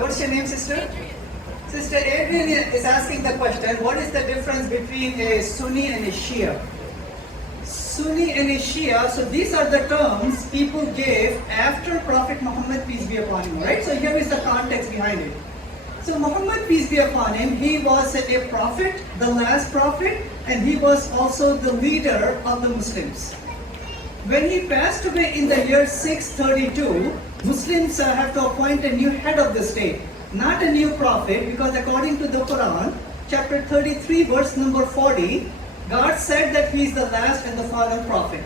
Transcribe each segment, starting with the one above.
What's your name, sister? Sister Adrian is asking the question, what is the difference between a Sunni and a Shia? Sunni and a Shia, so these are the terms people gave after Prophet Muhammad, peace be upon him, right? So here is the context behind it. So Muhammad, peace be upon him, he was a prophet, the last prophet, and he was also the leader of the Muslims. When he passed away in the year 632, Muslims have to appoint a new head of the state, not a new prophet, because according to the Quran, chapter 33, verse number 40, God said that he is the last and the final prophet.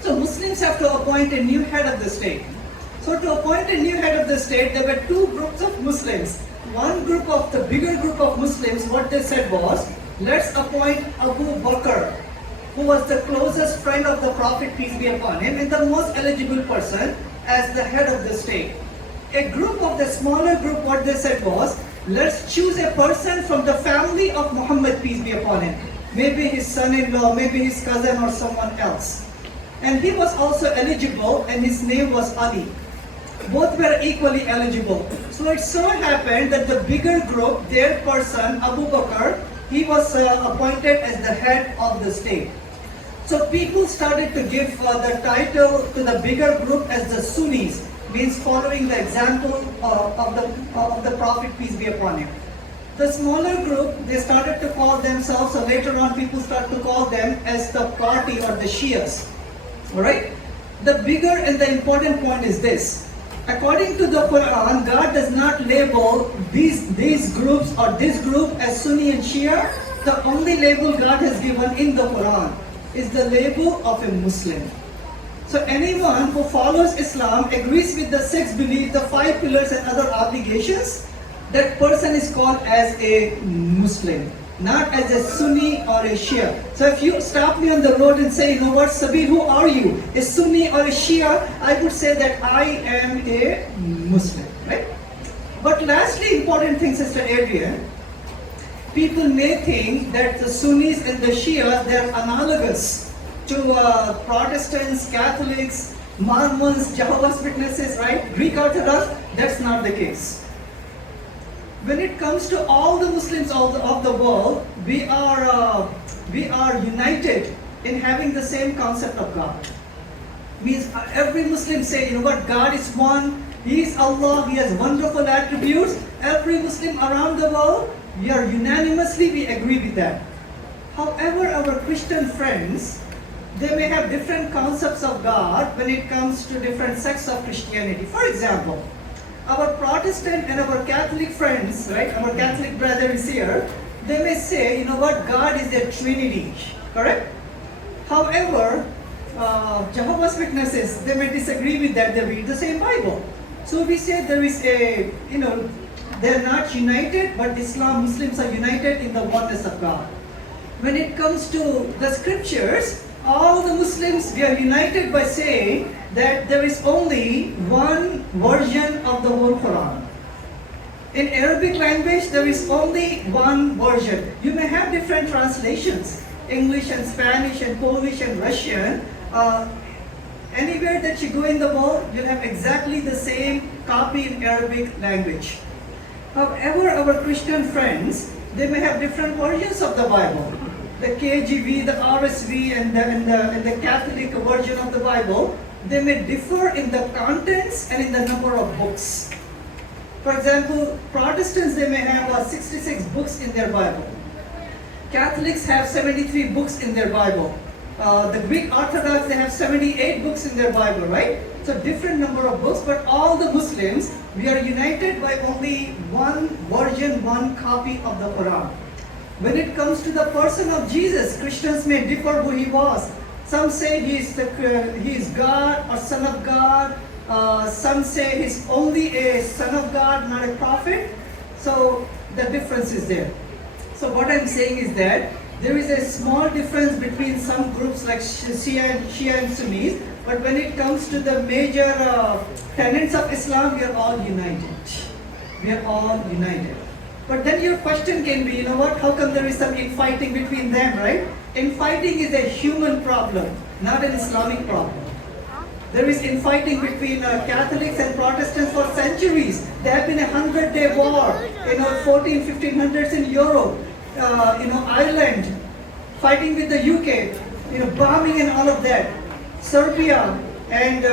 So Muslims have to appoint a new head of the state. So to appoint a new head of the state, there were two groups of Muslims. One group of the bigger group of Muslims, what they said was, let's appoint Abu Bakr, who was the closest friend of the Prophet, peace be upon him, and the most eligible person as the head of the state. A group of the smaller group, what they said was, let's choose a person from the family of Muhammad, peace be upon him. Maybe his son-in-law, maybe his cousin or someone else. And he was also eligible, and his name was Ali. Both were equally eligible. So it so happened that the bigger group, their person, Abu Bakr, he was appointed as the head of the state. So people started to give the title to the bigger group as the Sunnis, means following the example of the Prophet, peace be upon him. The smaller group, they started to call themselves, so later on people start to call them as the party or the Shias. Alright? The bigger and the important point is this. According to the Quran, God does not label these groups or this group as Sunni and Shia. The only label God has given in the Quran is the label of a Muslim. So anyone who follows Islam, agrees with the six beliefs, the five pillars and other obligations, that person is called as a Muslim, not as a Sunni or a Shia. So if you stop me on the road and say, you know what, Sabir, who are you? A Sunni or a Shia? I would say that I am a Muslim, right? But lastly, important thing, Sister Adrian, people may think that the Sunnis and the Shia, they are analogous to Protestants, Catholics, Mormons, Jehovah's Witnesses, right? Greek Orthodox. That's not the case. When it comes to all the Muslims of the world, we are united in having the same concept of God. Means every Muslim say, you know what, God is one, He is Allah, He has wonderful attributes. Every Muslim around the world, we agree with that. However, our Christian friends, they may have different concepts of God when it comes to different sects of Christianity. For example, our Protestant and our Catholic friends, right, our Catholic brothers here, they may say, you know what, God is a Trinity, correct? However, Jehovah's Witnesses, they may disagree with that, they read the same Bible. So we say there is a, they're not united, but Muslims are united in the oneness of God. When it comes to the scriptures, all the Muslims, we are united by saying that there is only one version of the whole Quran. In Arabic language, there is only one version. You may have different translations, English and Spanish and Polish and Russian. Anywhere that you go in the world, you'll have exactly the same copy in Arabic language. However, our Christian friends, they may have different versions of the Bible. The KJV, the RSV, and the Catholic version of the Bible, they may differ in the contents and in the number of books. For example, Protestants, they may have 66 books in their Bible. Catholics have 73 books in their Bible. The Greek Orthodox, they have 78 books in their Bible, right? So different number of books, but all the Muslims, we are united by only one version, one copy of the Quran. When it comes to the person of Jesus, Christians may differ who he was. Some say he is God or Son of God. Some say he's only a Son of God, not a prophet. So the difference is there. So what I'm saying is that there is a small difference between some groups like Shia and Sunnis, but when it comes to the major tenets of Islam, we are all united. We are all united. But then your question can be, you know what, how come there is some infighting between them, right? Infighting is a human problem, not an Islamic problem. There is infighting between Catholics and Protestants for centuries. There have been a 100-day war, 1500s in Europe, Ireland, fighting with the UK, bombing and all of that. Serbia and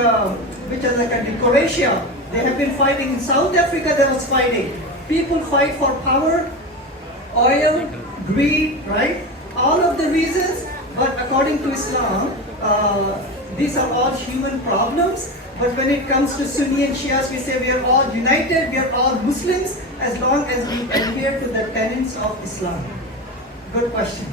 which other country? Croatia. They have been fighting. In South Africa, there was fighting. People fight for power, oil, greed, right? All of the reasons, but according to Islam, these are all human problems. But when it comes to Sunni and Shias, we say we are all united, we are all Muslims, as long as we adhere to the tenets of Islam. Good question.